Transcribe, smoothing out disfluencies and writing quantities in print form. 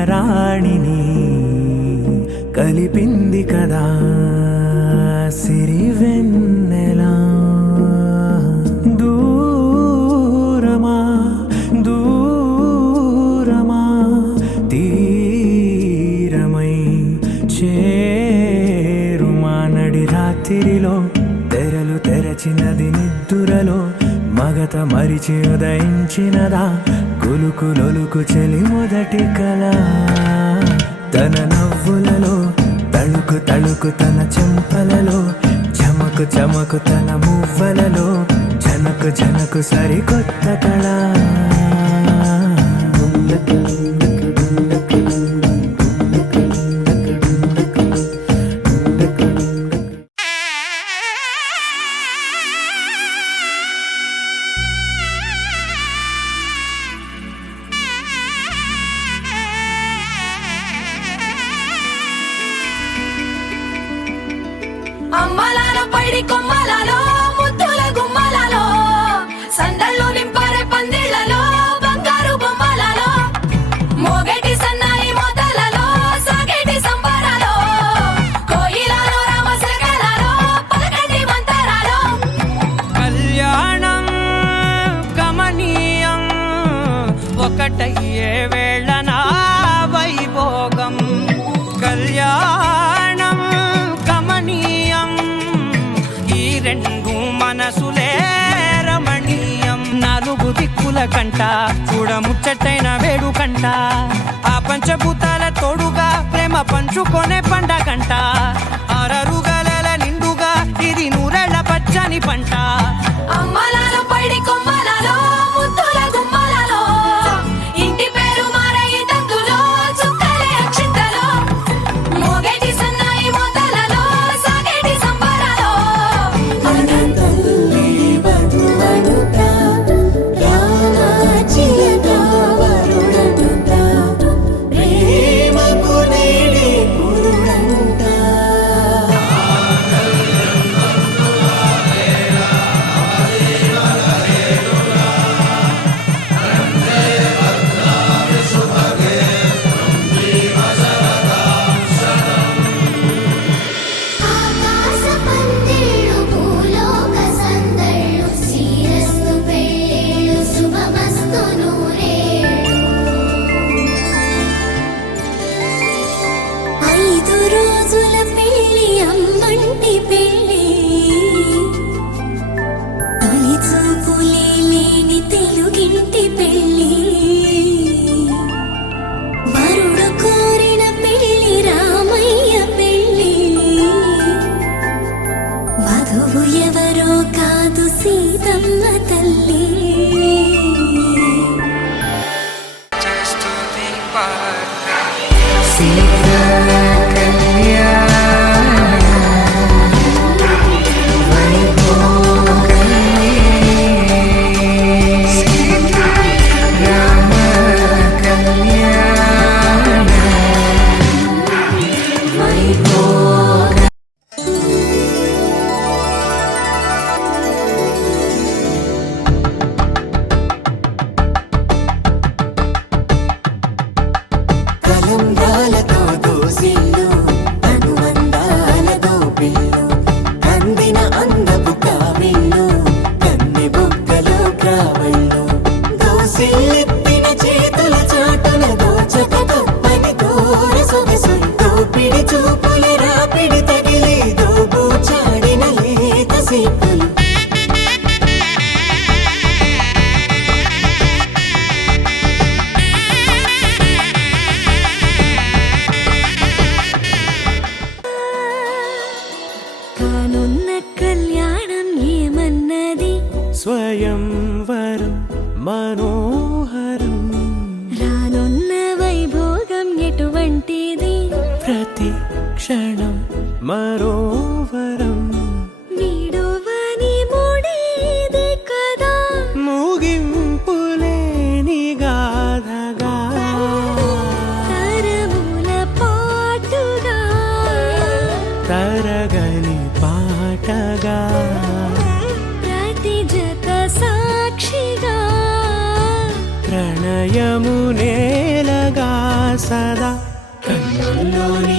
ప్రియరాణిని కలిపింది కదా సిరివెన్నెలా. దూరమా దూరమా తీరమై చేరుమా నడి రాత్రిలో తెరలు తెరచినది నిద్దురలో మగత మరిచి ఉదయించినదా కులుకు లొలుకు చెలి మొదటి కళ. తన నవ్వులలో తళుకు తళుకు తన చెంపలలో చమకు చమకు తన మువ్వలలో జనకు జనకు సరికొత్త కళ. అమ్మలాలో పైడి కొమ్మలలో ముద్దుల గుమ్మలలో సందళ్ళు నింపారే పందిళ్లలో బంగారు బొమ్మలలో మోగేటి సన్నాయి మోతలలో సాగేటి సంబరాలో కోయిలలో రామశకలలో పలకటి మంతరాలో. కళ్యాణం గమనీయం ఒకటయ్యే వేళనా వైభోగం. కళ్యాణం గమనీయం ఈ రెండు మనసులే రమణీయం. నాలుగు దిక్కుల కంట చూడముచ్చటైన వేడుకంట ఆ పంచభూతాల తోడుగా ప్రేమ పంచుకొనే పండగంట. అరరుగల నిండుగా ఇది నూరెళ్ళ పచ్చని పంట. అమ్మలాలో పైడి కొమ్మలలో ముద్దుల గుమ్మలలో ఇంటి పేరు మారయి తందులో చుక్కలే అక్షింతలో మోగేటి సన్నాయి మోతలలో సాగేటి సంబరాలో. తల్లి బంధువనుత రామాచిలక వరుడనుత ప్రేమకు నేడే పురుడంట. ఆకాశ పందిళ్ళు భూలోక సందళ్ళు శ్రీరస్తు పెళ్ళిళ్ళు శుభమస్తు నూరేళ్ళు. 5 రోజుల పెళ్ళి అమ్మంటి పెళ్ళి తొలి చూపులే లేని తెలుగింటి పెళ్ళి. వరుడు కోరిన పెళ్ళి రామయ్య పెళ్ళి వధువు ఎవరో కాదు సీతమ్మ తల్లి. కలంబ్రాలతో దోసిళ్ళు అనువందాలతో పిల్లు అందిన అందపు కావిళ్ళు కన్నె బొగ్గలో క్రావళ్ళు దోసిళ్ళెత్తిన చేతుల చాటున దోచక తప్పని దూర సొగసుంటూ పిడి చూపుల రాపిడి తగిలి దోబూచాడిన లేత సీపులు. కానున్న కళ్యాణం ఏమన్నది స్వయంవరం మనోహరం రానున్న వైభోగం ఎటువంటిది ప్రతి క్షణం మరోవరం వీడువని మూడేది కదా ముగింపులేని గాథగా తరముల పాటుగా తరగని పాటగా ప్రతి జత సాక్షిగా ప్రణయము నేలగా సదా కన్నుల్లోని